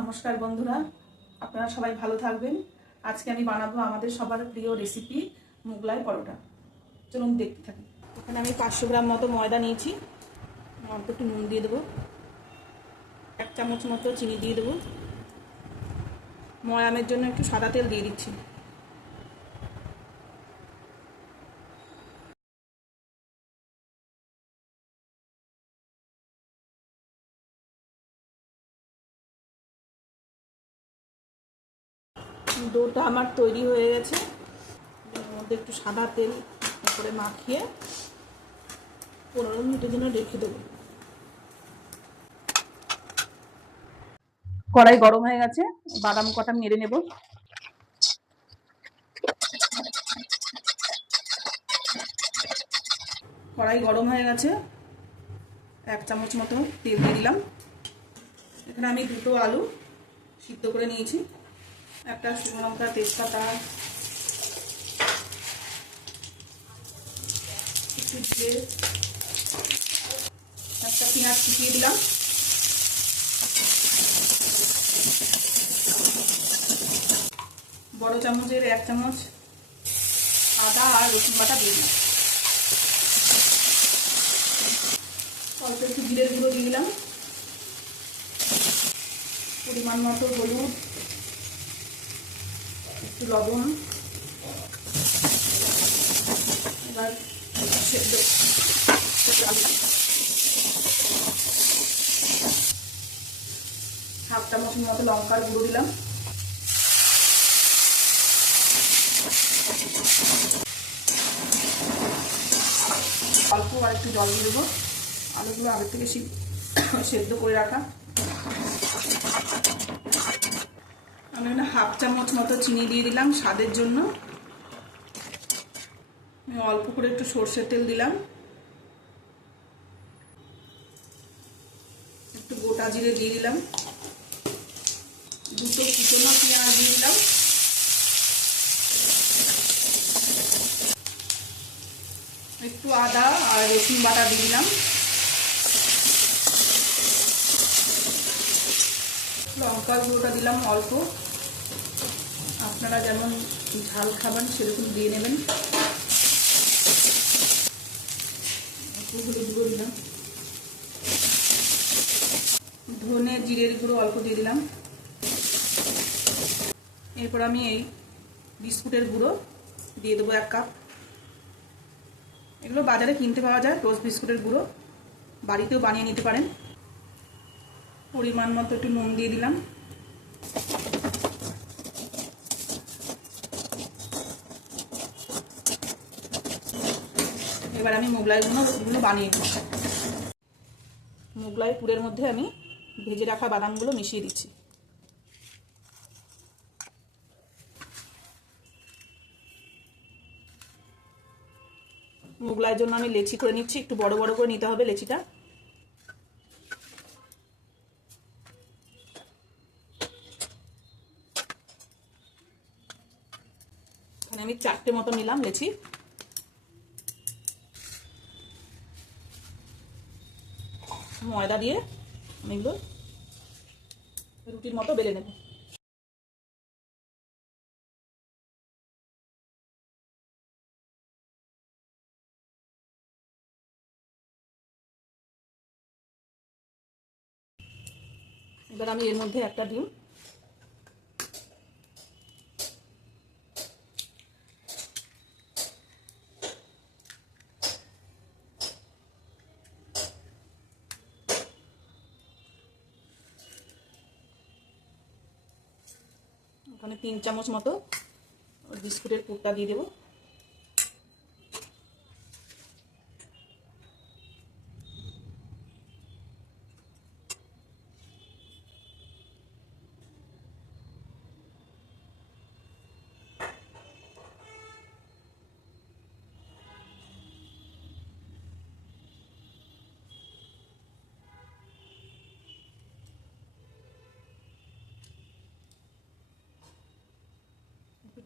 নমস্কার বন্ধুরা, আপনারা সবাই ভালো থাকবেন। আজকে আমি বানাবো আমাদের সবার প্রিয় রেসিপি মুগলাই পরোটা। চলুন দেখতে থাকি। এখানে আমি 500 গ্রাম মতো ময়দা নিয়েছি। অল্প একটু নুন দিয়ে দেবো, 1 চামচ মতো চিনি দিয়ে দেবো, ময়ামের জন্য একটু সাদা তেল দিয়ে দিচ্ছি। ডোটা আমার তৈরি হয়ে গেছে। এর মধ্যে একটু সাদা তেল করে মাখিয়ে 15 মিনিটের জন্য রেখে দেবো। কড়াই গরম হয়ে গেছে, বাদাম কটা নেড়ে নেব। কড়াই গরম হয়ে গেছে, 1 চামচ মতো তেল দিয়ে দিলাম। এখানে আমি 2টো আলু সিদ্ধ করে নিয়েছি, একটা শুকনো লঙ্কা, তেজপাতা, একটু জিরে, একটা পেঁয়াজ কুচিয়ে দিলাম। বড় চামচের 1 চামচ আদা আর রসুন বাটা দিয়ে দিলাম। অল্প একটু জিরের গুঁড়ো দিয়ে দিলাম, পরিমাণ মতো হলুদ, একটু লবণ। এবার সেদ্ধ হাফ চামচ মতো লঙ্কার গুঁড়ো দিলাম। অল্প আর একটু জল দিয়ে দেবো, আলুগুলো আগের থেকে সেদ্ধ করে রাখা। আমি এখানে হাফ চামচ মতো চিনি দিয়ে দিলাম স্বাদের জন্য। আমি অল্প করে একটু সর্ষের তেল দিলাম, একটু গোটা জিরে দিয়ে দিলাম, 2টো কুচনো পেঁয়াজ দিয়ে দিলাম, একটু আদা আর রসুন বাটা দিয়ে দিলাম, লঙ্কার গুঁড়োটা দিলাম অল্প, আপনারা যেমন ঝাল খাবেন সেরকম দিয়ে নেবেন। একটু হলুদ গুঁড়ো দিলাম, ধনে জিরের গুঁড়ো অল্প দিয়ে দিলাম। এরপর আমি এই বিস্কুটের গুঁড়ো দিয়ে দেবো 1 কাপ। এগুলো বাজারে কিনতে পাওয়া যায়, রোজ বিস্কুটের গুঁড়ো, বাড়িতেও বানিয়ে নিতে পারেন। পরিমাণ মতো একটু নুন দিয়ে দিলাম। এবার আমি মোগলাইগুলো বানিয়ে নেব। মোগলাই পুরের মধ্যে আমি ভেজে রাখা বাদামগুলো মিশিয়ে দিচ্ছি। মোগলাইয়ের জন্য আমি লেচি করে নিচ্ছি, একটু বড় বড় করে নিতে হবে লেচিটা। এখানে আমি 4টে মতো নিলাম লেচি। ময়দা দিয়ে আমি এগুলো রুটির মতো বেলে নেব। এবার আমি এর মধ্যে একটা ডিম, ওখানে 3 চামচ মতো বিস্কুটের পুরটা দিয়ে দেবো।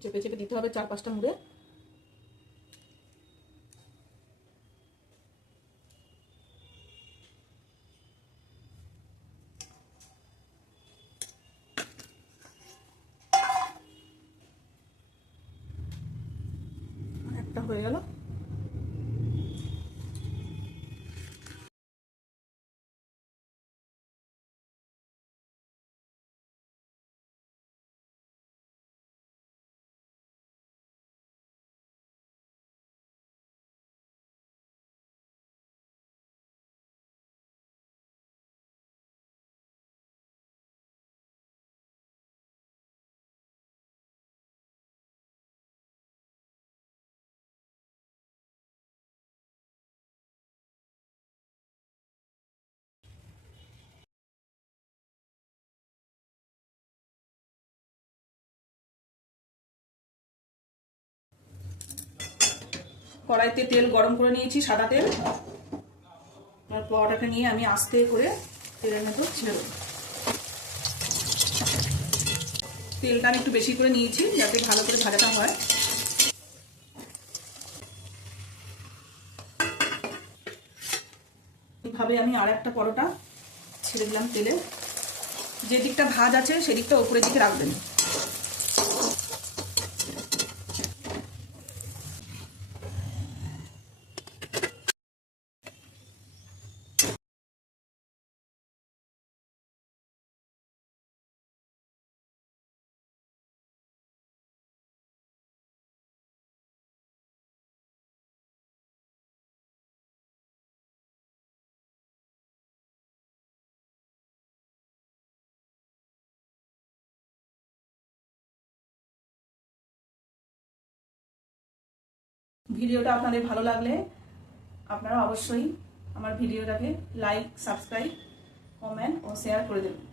চেপে চেপে দিতে হবে 4-5টা মুড়ে। হয়ে গেল। কড়াইতে তেল গরম করে নিয়েছি, সাদা তেল। আর পরোটাটা নিয়ে আমি আস্তে করে তেলের মধ্যে ছেড়ে দেবো। তেলটা আমি একটু বেশি করে নিয়েছি যাতে ভালো করে ভাজাটা হয়। এইভাবে আমি আর একটা পরোটা ছেড়ে দিলাম তেলে। যে দিকটা ভাজ আছে সেদিকটা উপরের দিকে রাখবেন। ভিডিওটা আপনাদের ভালো লাগলে আপনারা অবশ্যই আমার ভিডিওটাকে লাইক, সাবস্ক্রাইব, কমেন্ট ও শেয়ার করে দেবেন।